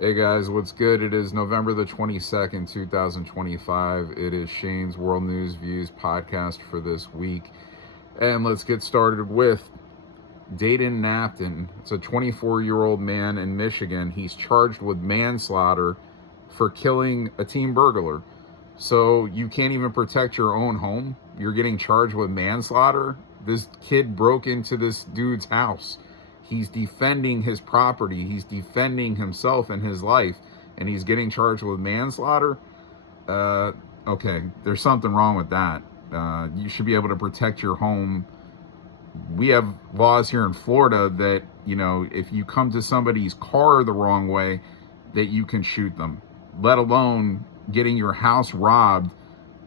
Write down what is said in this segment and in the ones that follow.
Hey guys, what's good? It is November the 22nd, 2025. It is Shane's World News Views podcast for this week. And let's get started with Dayton Napton. It's a 24-year-old man in Michigan. He's charged with manslaughter for killing a teen burglar. So you can't even protect your own home. You're getting charged with manslaughter. This kid broke into this dude's house. He's defending his property. He's defending himself and his life, and he's getting charged with manslaughter. Okay, there's something wrong with that. You should be able to protect your home. We have laws here in Florida that, if you come to somebody's car the wrong way, that you can shoot them, let alone getting your house robbed.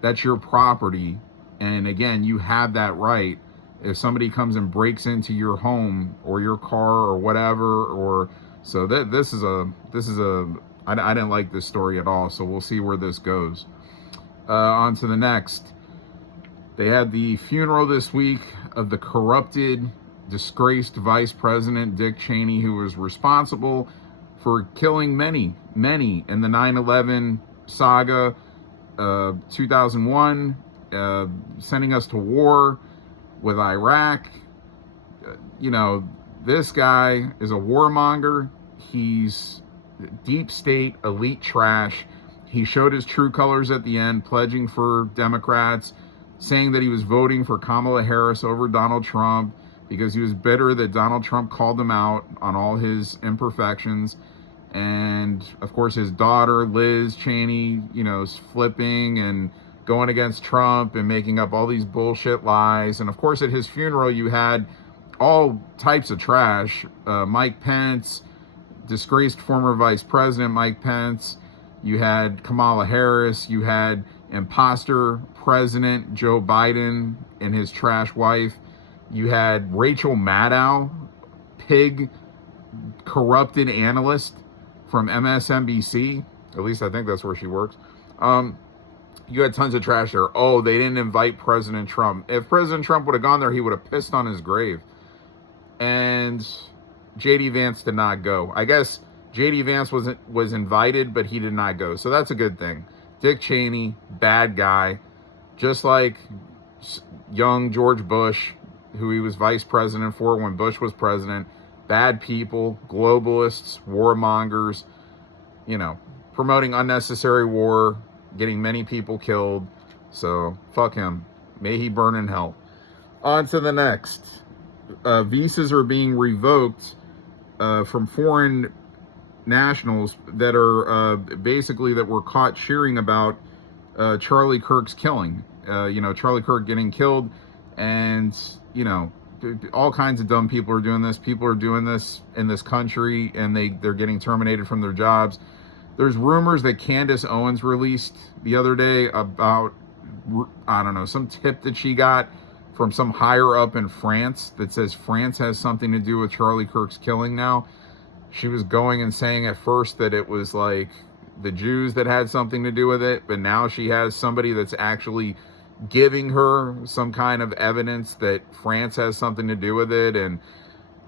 That's your property. And again, you have that right. If somebody comes and breaks into your home or your car or whatever, or so that I didn't like this story at all. So we'll see where this goes. On to the next. They had the funeral this week of the corrupted, disgraced Vice President Dick Cheney, who was responsible for killing many in the 9/11 saga, 2001, sending us to war with Iraq. This guy is a warmonger. He's deep state, elite trash. He showed his true colors at the end, pledging for Democrats, saying that he was voting for Kamala Harris over Donald Trump because he was bitter that Donald Trump called him out on all his imperfections. And of course, his daughter, Liz Cheney, is flipping and going against Trump and making up all these bullshit lies. And of course, at his funeral, you had all types of trash. Mike Pence, disgraced former Vice President Mike Pence. You had Kamala Harris. You had imposter President Joe Biden and his trash wife. You had Rachel Maddow, pig, corrupted analyst from MSNBC. At least I think that's where she works. You had tons of trash there. Oh, they didn't invite President Trump. If President Trump would have gone there, he would have pissed on his grave. And J.D. Vance did not go. I guess J.D. Vance was invited, but he did not go. So that's a good thing. Dick Cheney, bad guy. Just like young George Bush, who he was vice president for when Bush was president. Bad people, globalists, warmongers, promoting unnecessary war, getting many people killed. So fuck him. May he burn in hell. On to the next. Visas are being revoked from foreign nationals that are basically that were caught cheering about Charlie Kirk's killing. Charlie Kirk getting killed, and all kinds of dumb people are doing this. People are doing this in this country, and they're getting terminated from their jobs. There's rumors that Candace Owens released the other day about, I don't know, some tip that she got from some higher up in France that says France has something to do with Charlie Kirk's killing now. She was going and saying at first that it was like the Jews that had something to do with it, but now she has somebody that's actually giving her some kind of evidence that France has something to do with it, and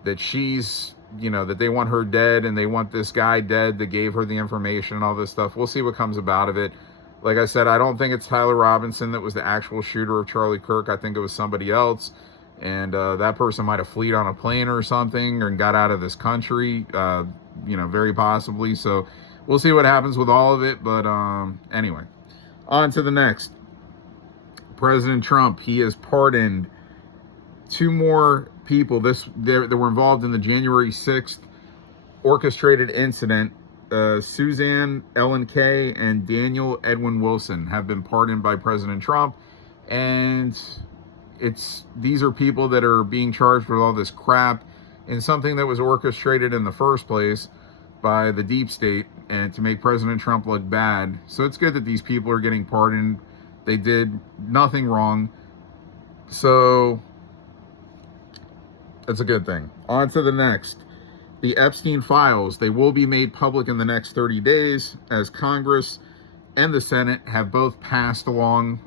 that she's, that they want her dead and they want this guy dead that gave her the information and all this stuff. We'll see what comes about of it. Like I said, I don't think it's Tyler Robinson that was the actual shooter of Charlie Kirk. I think it was somebody else. And that person might have fled on a plane or something and got out of this country, very possibly. So we'll see what happens with all of it. But anyway, on to the next. President Trump, he has pardoned two more people that were involved in the January 6th orchestrated incident. Suzanne Ellen Kay and Daniel Edwin Wilson have been pardoned by President Trump. And these are people that are being charged with all this crap in something that was orchestrated in the first place by the deep state and to make President Trump look bad. So it's good that these people are getting pardoned. They did nothing wrong. So that's a good thing. On to the next. The Epstein files, they will be made public in the next 30 days as Congress and the Senate have both passed along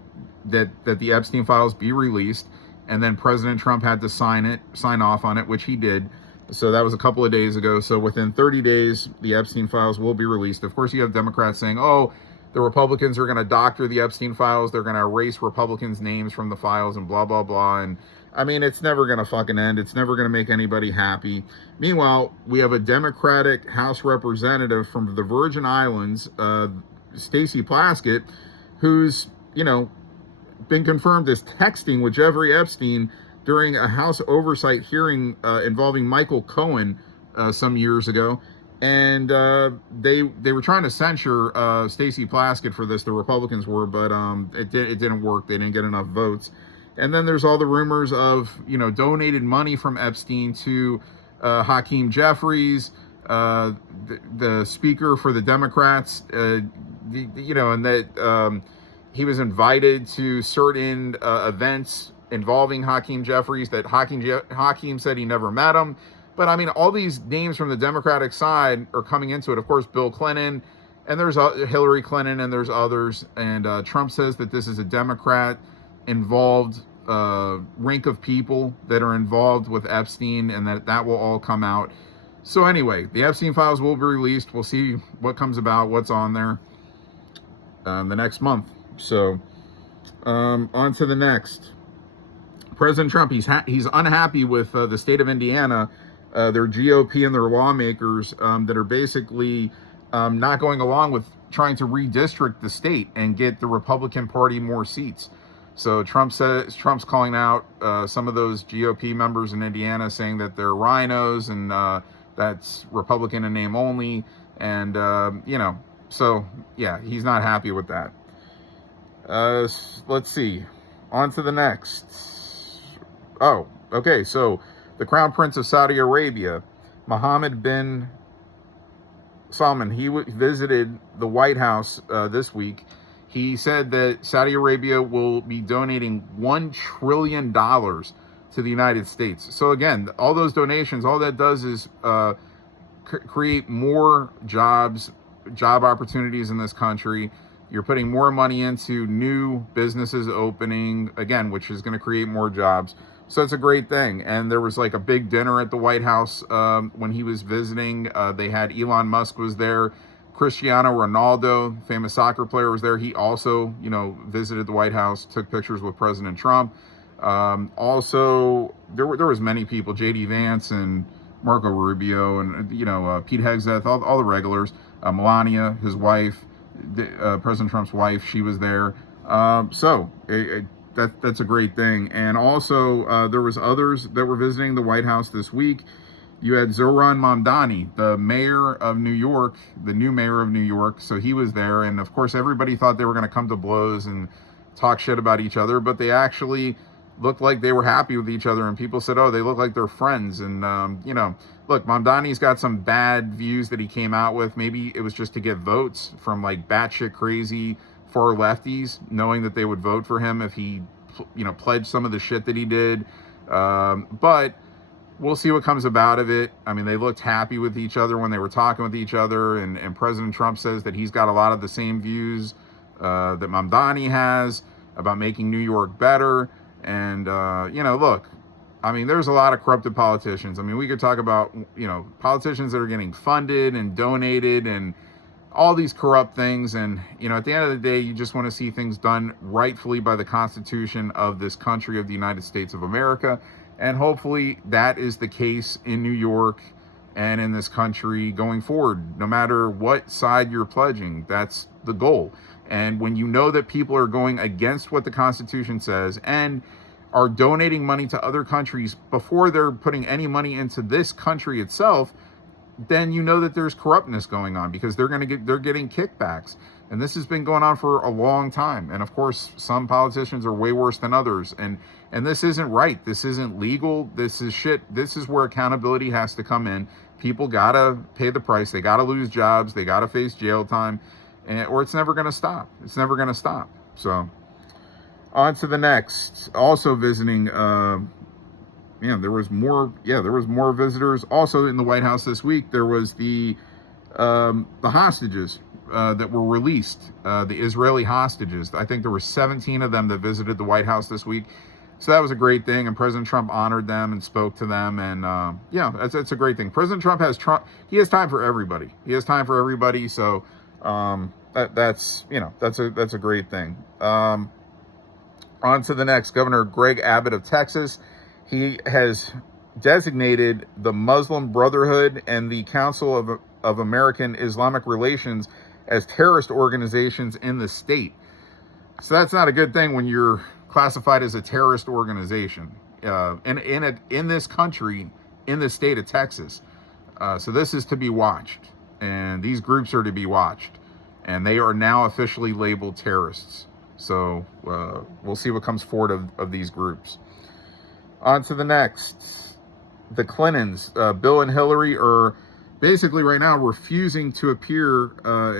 that the Epstein files be released, and then President Trump had to sign off on it, which he did. So that was a couple of days ago. So within 30 days, the Epstein files will be released. Of course, you have Democrats saying, oh, the Republicans are going to doctor the Epstein files. They're going to erase Republicans' names from the files and blah, blah, blah. And I mean, it's never going to fucking end. It's never going to make anybody happy. Meanwhile, we have a Democratic House representative from the Virgin Islands, Stacey Plaskett, who's, been confirmed as texting with Jeffrey Epstein during a House oversight hearing involving Michael Cohen some years ago. And they were trying to censure Stacey Plaskett for this. The Republicans were, but it didn't work. They didn't get enough votes. And then there's all the rumors of, donated money from Epstein to Hakeem Jeffries, the speaker for the Democrats, and that he was invited to certain events involving Hakeem Jeffries that Hakeem said he never met him. But I mean, all these names from the Democratic side are coming into it. Of course, Bill Clinton, and there's Hillary Clinton, and there's others. And Trump says that this is a Democrat-involved rink of people that are involved with Epstein, and that will all come out. So anyway, the Epstein files will be released. We'll see what comes about, what's on there the next month. So on to the next. President Trump, he's unhappy with the state of Indiana, their GOP and their lawmakers that are basically not going along with trying to redistrict the state and get the Republican Party more seats. So Trump's calling out some of those GOP members in Indiana, saying that they're rhinos and that's Republican in name only. And, so yeah, he's not happy with that. Let's see. On to the next. Oh, okay. So the Crown Prince of Saudi Arabia, Mohammed bin Salman, he visited the White House this week. He said that Saudi Arabia will be donating $1 trillion to the United States. So again, all those donations, all that does is create more job opportunities in this country. You're putting more money into new businesses opening, again, which is going to create more jobs. So it's a great thing. And there was like a big dinner at the White House when he was visiting. They had Elon Musk was there. Cristiano Ronaldo, famous soccer player, was there. He also, visited the White House, took pictures with President Trump. Also, there was many people, J.D. Vance and Marco Rubio and, Pete Hegseth, all the regulars. Melania, his wife, President Trump's wife, she was there. That's a great thing. And also, there was others that were visiting the White House this week. You had Zohran Mamdani, the mayor of New York, the new mayor of New York. So he was there. And of course, everybody thought they were going to come to blows and talk shit about each other, but they actually looked like they were happy with each other. And people said, oh, they look like they're friends. And, look, Mamdani's got some bad views that he came out with. Maybe it was just to get votes from like batshit crazy far lefties, knowing that they would vote for him if he, pledged some of the shit that he did. But we'll see what comes about of it. I mean, they looked happy with each other when they were talking with each other. And President Trump says that he's got a lot of the same views that Mamdani has about making New York better. And, look, I mean, there's a lot of corrupted politicians. I mean, we could talk about, politicians that are getting funded and donated and all these corrupt things. And, at the end of the day, you just want to see things done rightfully by the Constitution of this country, of the United States of America. And hopefully that is the case in New York and in this country going forward, no matter what side you're pledging. That's the goal. And when you know that people are going against what the Constitution says and are donating money to other countries before they're putting any money into this country itself, then you know that there's corruptness going on, because they're getting kickbacks. And this has been going on for a long time. And of course, some politicians are way worse than others. And this isn't right. This isn't legal. This is shit. This is where accountability has to come in. People gotta pay the price. They gotta lose jobs. They gotta face jail time, or it's never gonna stop. It's never gonna stop. So on to the next. Also visiting, there was more visitors. Also in the White House this week, there was the hostages that were released, the Israeli hostages. I think there were 17 of them that visited the White House this week. So that was a great thing, and President Trump honored them and spoke to them, and yeah, that's a great thing. President Trump has he has time for everybody. He has time for everybody, so that's a great thing. On to the next. Governor Greg Abbott of Texas, he has designated the Muslim Brotherhood and the Council of American Islamic Relations as terrorist organizations in the state. So that's not a good thing when you're classified as a terrorist organization in this country, in the state of Texas. So this is to be watched, and these groups are to be watched, and they are now officially labeled terrorists. So we'll see what comes forward of these groups. On to the next. The Clintons, Bill and Hillary, are basically right now refusing to appear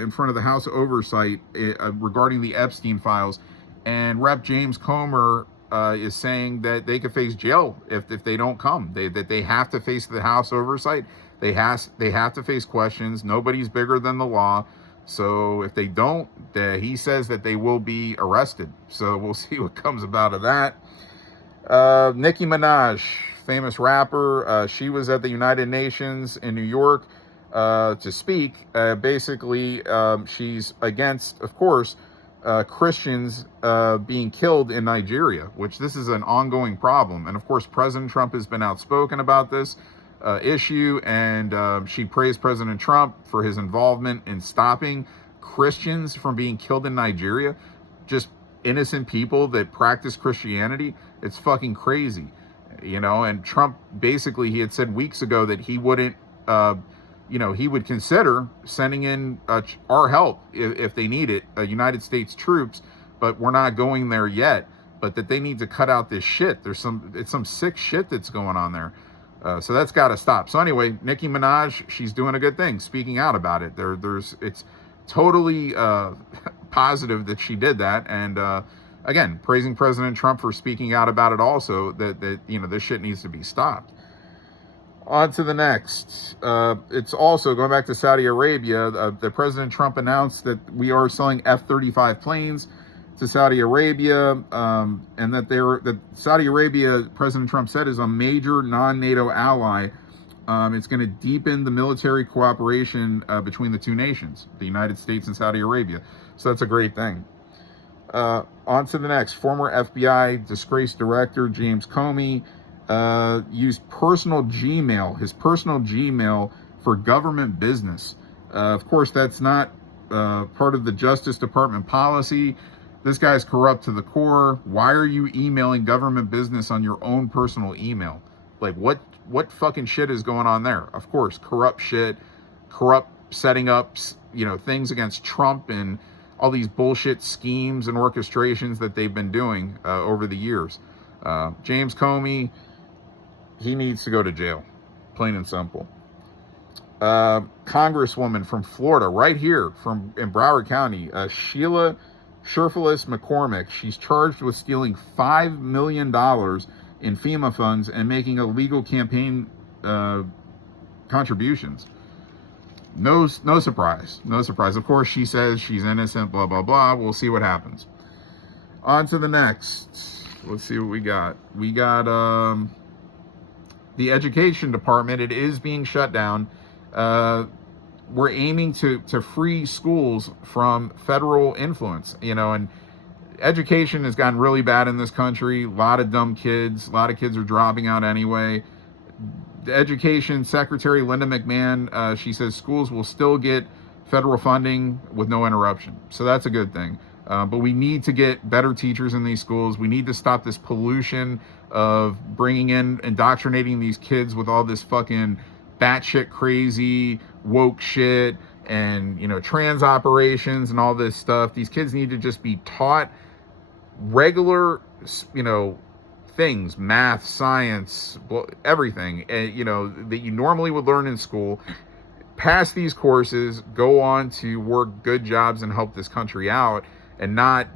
in front of the House Oversight regarding the Epstein files. And Rep. James Comer is saying that they could face jail if they don't come. That they have to face the House Oversight. They have to face questions. Nobody's bigger than the law. So if they don't, he says that they will be arrested. So we'll see what comes about of that. Nicki Minaj, famous rapper, she was at the United Nations in New York to speak. Basically, she's against, of course, Christians being killed in Nigeria, which this is an ongoing problem. And of course, President Trump has been outspoken about this issue, and she praised President Trump for his involvement in stopping Christians from being killed in Nigeria. Just innocent people that practice Christianity. It's fucking crazy, and Trump basically, he had said weeks ago that he wouldn't, he would consider sending in our help if they need it, United States troops, but we're not going there yet. But that they need to cut out this shit. It's some sick shit that's going on there. So that's got to stop. So anyway, Nicki Minaj, she's doing a good thing, speaking out about it. It's totally positive that she did that, and again, praising President Trump for speaking out about it also, that this shit needs to be stopped. On to the next. It's also going back to Saudi Arabia. The President Trump announced that we are selling F-35 planes to Saudi Arabia, and that Saudi Arabia, President Trump said, is a major non-NATO ally. It's going to deepen the military cooperation between the two nations, the United States and Saudi Arabia. So that's a great thing. On to the next. Former FBI disgraced director James Comey used his personal Gmail for government business. Of course, that's not part of the Justice Department policy. This guy's corrupt to the core. Why are you emailing government business on your own personal email? Like, what fucking shit is going on there? Of course, corrupt shit, corrupt setting up, things against Trump and all these bullshit schemes and orchestrations that they've been doing over the years. James Comey, he needs to go to jail, plain and simple. Congresswoman from Florida, right here in Broward County, Sheila Sherfilis McCormick, she's charged with stealing $5 million in FEMA funds and making illegal campaign contributions. No surprise. Of course, she says she's innocent, blah, blah, blah. We'll see what happens. On to the next. Let's see what we got. We got the education department. It is being shut down. We're aiming to free schools from federal influence, and education has gotten really bad in this country. A lot of dumb kids. A lot of kids are dropping out anyway. The Education Secretary, Linda McMahon, she says schools will still get federal funding with no interruption. So that's a good thing. But we need to get better teachers in these schools. We need to stop this pollution of bringing in, indoctrinating these kids with all this fucking batshit crazy woke shit and, trans operations and all this stuff. These kids need to just be taught regular, things, math, science, everything, that you normally would learn in school. Pass these courses, go on to work good jobs and help this country out, and not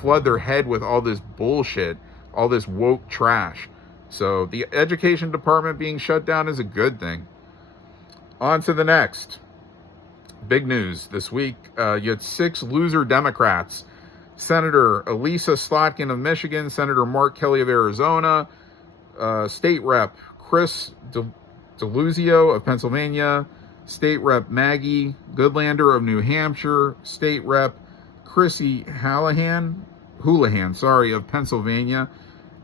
flood their head with all this bullshit, all this woke trash. So the education department being shut down is a good thing. On to the next. Big news this week. You had 6 loser Democrats Senator Elisa Slotkin of Michigan, Senator Mark Kelly of Arizona, State Rep Chris DeLuzio of Pennsylvania, State Rep Maggie Goodlander of New Hampshire, State Rep Chrissy Houlihan, of Pennsylvania,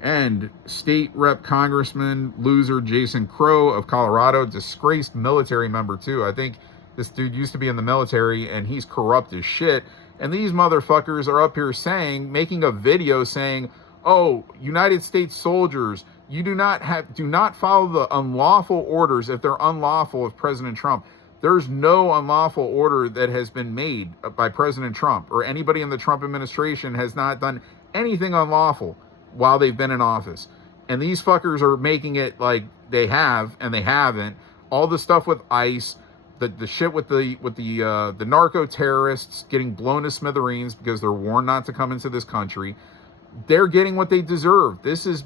and State Rep Congressman loser Jason Crow of Colorado, disgraced military member too. I think this dude used to be in the military and he's corrupt as shit. And these motherfuckers are up here making a video saying, oh, United States soldiers, you do not follow the unlawful orders if they're unlawful of President Trump. There's no unlawful order that has been made by President Trump, or anybody in the Trump administration has not done anything unlawful while they've been in office. And these fuckers are making it like they have, and they haven't. All the stuff with ICE, the shit with the narco terrorists getting blown to smithereens because they're warned not to come into this country. They're getting what they deserve. These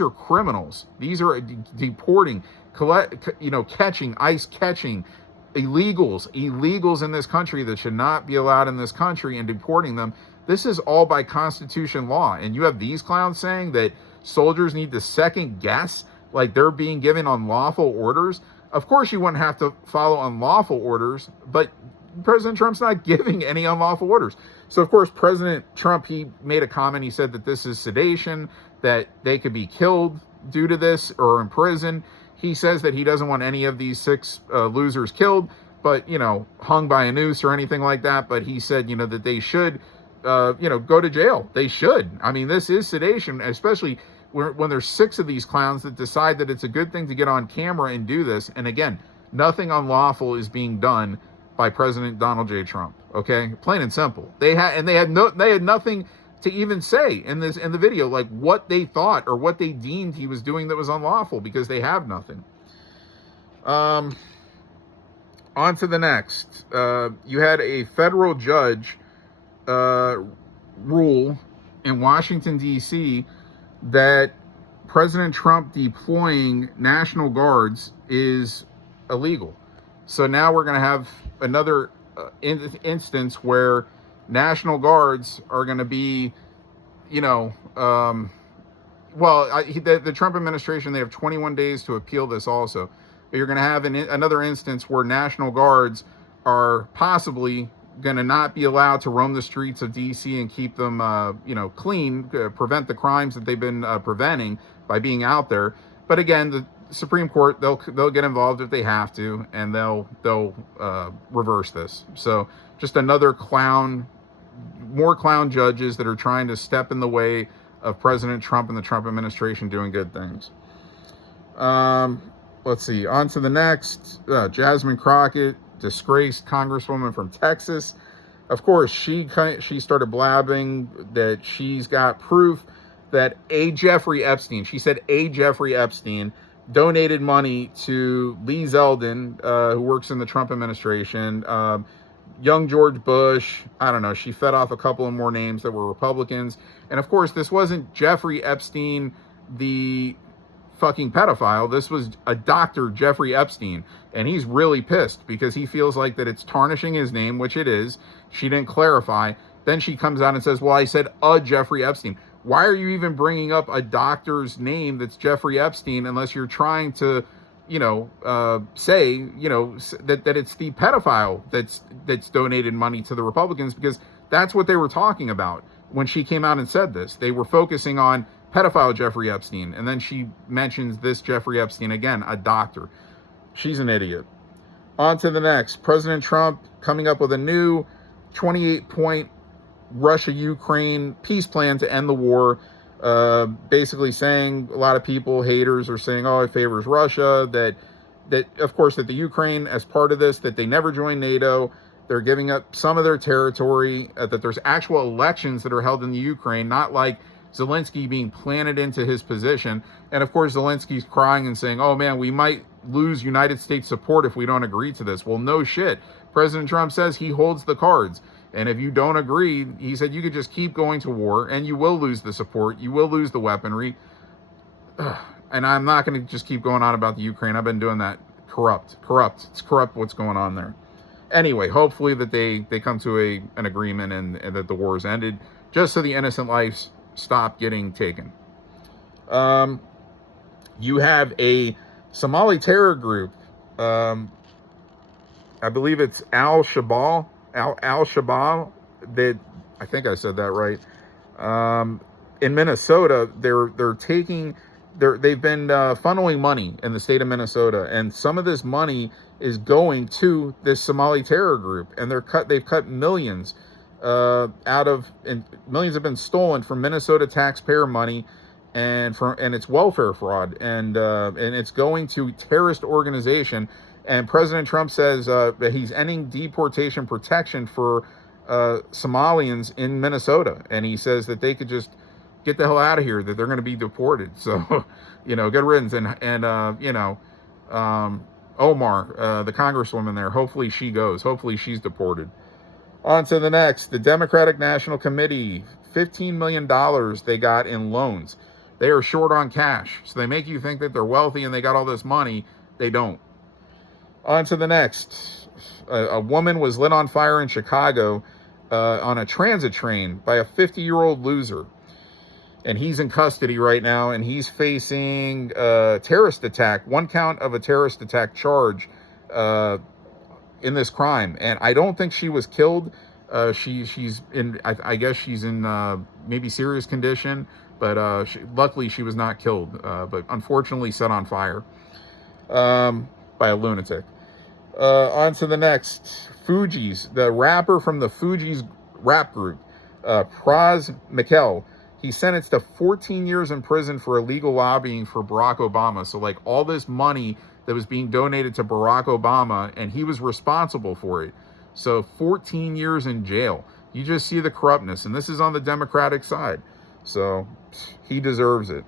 are criminals. These are deporting, ICE catching illegals in this country that should not be allowed in this country and deporting them. This is all by Constitution law. And you have these clowns saying that soldiers need to second guess like they're being given unlawful orders. Of course you wouldn't have to follow unlawful orders, but President Trump's not giving any unlawful orders. So, of course, President Trump, he made a comment. He said that this is sedation, that they could be killed due to this or in prison. He says that he doesn't want any of these 6 losers killed, but, hung by a noose or anything like that. But he said, that they should, go to jail. They should. I mean, this is sedation, especially when there's 6 of these clowns that decide that it's a good thing to get on camera and do this. And again, nothing unlawful is being done by President Donald J. Trump. Okay, plain and simple. They had nothing to even say in the video, like what they thought or what they deemed he was doing that was unlawful, because they have nothing. On to the next. You had a federal judge rule in Washington, D.C. that President Trump deploying National Guards is illegal. So now we're going to have another instance where National Guards are going to be, the Trump administration, they have 21 days to appeal this also. But you're going to have another instance where National Guards are possibly going to not be allowed to roam the streets of D.C. and keep them, clean, prevent the crimes that they've been preventing by being out there. But again, the Supreme Court, they'll get involved if they have to, and they'll reverse this. So just another more clown judges that are trying to step in the way of President Trump and the Trump administration doing good things. Let's see. On to the next. Jasmine Crockett, disgraced congresswoman from Texas. Of course, she started blabbing that she's got proof that Jeffrey Epstein donated money to Lee Zeldin, who works in the Trump administration, young George Bush. I don't know. She fed off a couple of more names that were Republicans. And of course, this wasn't Jeffrey Epstein, the fucking pedophile. This was a Dr. Jeffrey Epstein. And he's really pissed because he feels like that it's tarnishing his name, which it is. She didn't clarify. Then she comes out and says, well, I said Jeffrey Epstein. Why are you even bringing up a doctor's name that's Jeffrey Epstein unless you're trying to, say, that it's the pedophile that's donated money to the Republicans, because that's what they were talking about when she came out and said this. They were focusing on pedophile Jeffrey Epstein, and then she mentions this Jeffrey Epstein again, a doctor. She's an idiot. On to the next. President Trump coming up with a new 28-point Russia-Ukraine peace plan to end the war, basically saying, a lot of people, haters, are saying, it favors Russia, that of course, that the Ukraine, as part of this, that they never join NATO, they're giving up some of their territory, that there's actual elections that are held in the Ukraine, not like Zelensky being planted into his position. And of course, Zelensky's crying and saying, oh man, we might lose United States support if we don't agree to this. Well, no shit. President Trump says he holds the cards. And if you don't agree, he said you could just keep going to war and you will lose the support. You will lose the weaponry. And I'm not going to just keep going on about the Ukraine. I've been doing that. Corrupt. It's corrupt what's going on there. Anyway, hopefully that they come to an agreement and that the war is ended, just so the innocent lives stop getting taken. You have a Somali terror group. I believe it's Al-Shabaab. Al-Shabaab. That, I think I said that right. In Minnesota, they've been funneling money in the state of Minnesota, and some of this money is going to this Somali terror group, and they've cut millions and millions have been stolen from Minnesota taxpayer money, and it's welfare fraud, and it's going to terrorist organization. And President Trump says that he's ending deportation protection for Somalians in Minnesota, and he says that they could just get the hell out of here, that they're going to be deported. So, good riddance. And Omar, the congresswoman there, hopefully she goes. Hopefully she's deported. On to the next. The Democratic National Committee, $15 million they got in loans. They are short on cash. So they make you think that they're wealthy and they got all this money. They don't. On to the next. A woman was lit on fire in Chicago on a transit train by a 50-year-old loser. And he's in custody right now, and he's facing a terrorist attack, one count of a terrorist attack charge in this crime. And I don't think she was killed. She's in, I guess she's in maybe serious condition, but luckily she was not killed, but unfortunately set on fire by a lunatic. On to the next. Fugees, the rapper from the Fugees rap group, Pras Mikel. He's sentenced to 14 years in prison for illegal lobbying for Barack Obama. So, like, all this money that was being donated to Barack Obama, and he was responsible for it. So 14 years in jail. You just see the corruptness, and this is on the Democratic side. So he deserves it.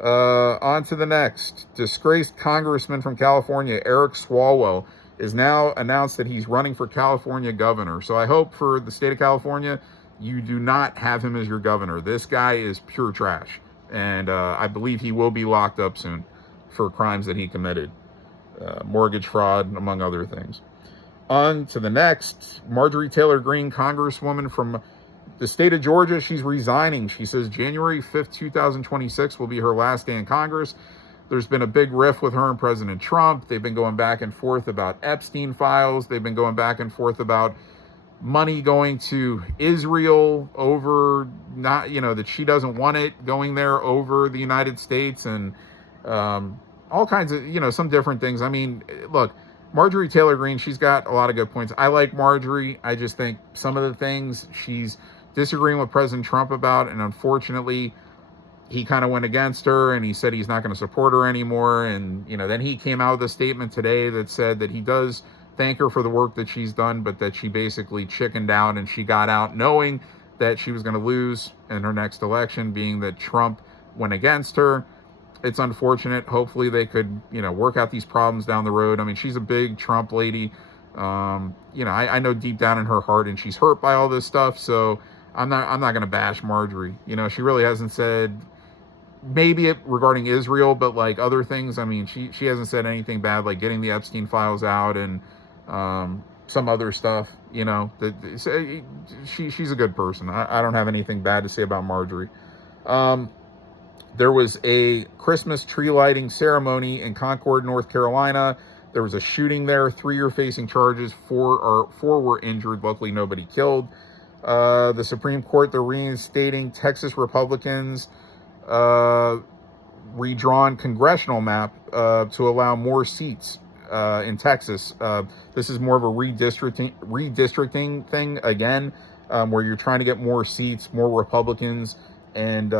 On to the next. Disgraced congressman from California, Eric Swalwell, is now announced that he's running for California governor. So I hope for the state of California, you do not have him as your governor. This guy is pure trash. And I believe he will be locked up soon for crimes that he committed. Mortgage fraud, among other things. On to the next. Marjorie Taylor Greene, congresswoman from the state of Georgia, she's resigning. She says January 5th, 2026 will be her last day in Congress. There's been a big rift with her and President Trump. They've been going back and forth about Epstein files. They've been going back and forth about money going to Israel over, not, that she doesn't want it going there over the United States, and all kinds of, some different things. I mean, look, Marjorie Taylor Greene, she's got a lot of good points. I like Marjorie. I just think some of the things she's disagreeing with President Trump about, and unfortunately, he kind of went against her, and he said he's not going to support her anymore. And, then he came out with a statement today that said that he does thank her for the work that she's done, but that she basically chickened out, and she got out knowing that she was going to lose in her next election, being that Trump went against her. It's unfortunate. Hopefully they could, work out these problems down the road. I mean, she's a big Trump lady. I know deep down in her heart, and she's hurt by all this stuff. So I'm not going to bash Marjorie. She really hasn't said, maybe regarding Israel, but like other things. I mean, she hasn't said anything bad, like getting the Epstein files out and some other stuff. She's a good person. I don't have anything bad to say about Marjorie. There was a Christmas tree lighting ceremony in Concord, North Carolina. There was a shooting there. 3 are facing charges. 4 were injured. Luckily, nobody killed. The Supreme Court, they're reinstating Texas Republicans' redrawn congressional map to allow more seats in Texas. This is more of a redistricting thing again, where you're trying to get more seats, more Republicans, and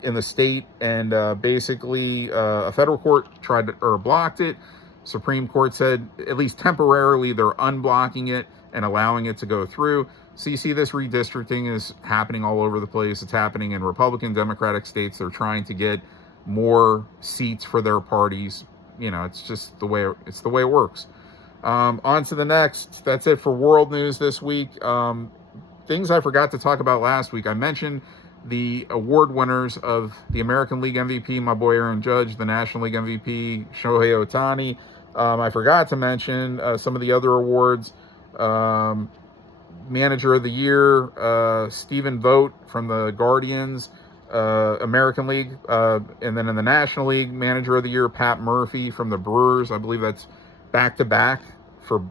in the state, and basically a federal court blocked it. Supreme Court said at least temporarily they're unblocking it and allowing it to go through. So you see this redistricting is happening all over the place. It's happening in Republican, Democratic states. They're trying to get more seats for their parties. It's just the way it works. On to the next. That's it for world news this week. Things I forgot to talk about last week. I mentioned the award winners of the American League MVP, my boy Aaron Judge, the National League MVP, Shohei Ohtani. I forgot to mention some of the other awards. Manager of the Year, Stephen Vogt from the Guardians, American League. And then in the National League, Manager of the Year, Pat Murphy from the Brewers. I believe that's back-to-back for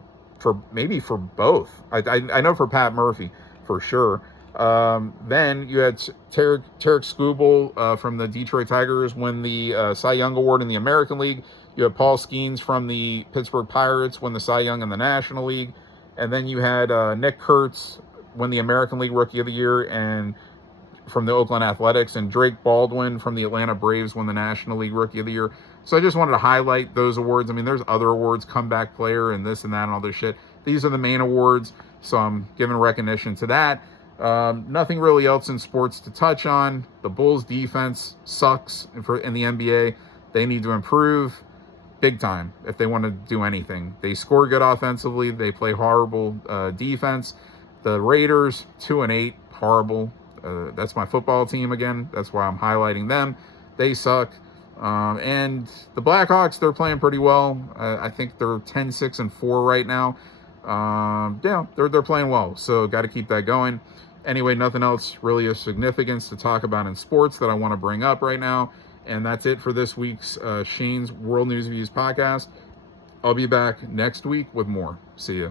maybe for both. I know for Pat Murphy, for sure. Then you had Tarek Skubal from the Detroit Tigers win the Cy Young Award in the American League. You had Paul Skeens from the Pittsburgh Pirates win the Cy Young in the National League. And then you had Nick Kurtz win the American League Rookie of the Year and from the Oakland Athletics, and Drake Baldwin from the Atlanta Braves won the National League Rookie of the Year. So I just wanted to highlight those awards. I mean, there's other awards, comeback player and this and that and all this shit. These are the main awards, so I'm giving recognition to that. Nothing really else in sports to touch on. The Bulls defense sucks in the NBA. They need to improve big time if they want to do anything. They score good offensively. They play horrible defense. The Raiders, 2-8, horrible. That's my football team again. That's why I'm highlighting them. They suck. And the Blackhawks, they're playing pretty well. I think they're 10-6-4 right now. Yeah, they're playing well. So got to keep that going. Anyway, nothing else really of significance to talk about in sports that I want to bring up right now. And that's it for this week's Shane's World News Views podcast. I'll be back next week with more. See ya.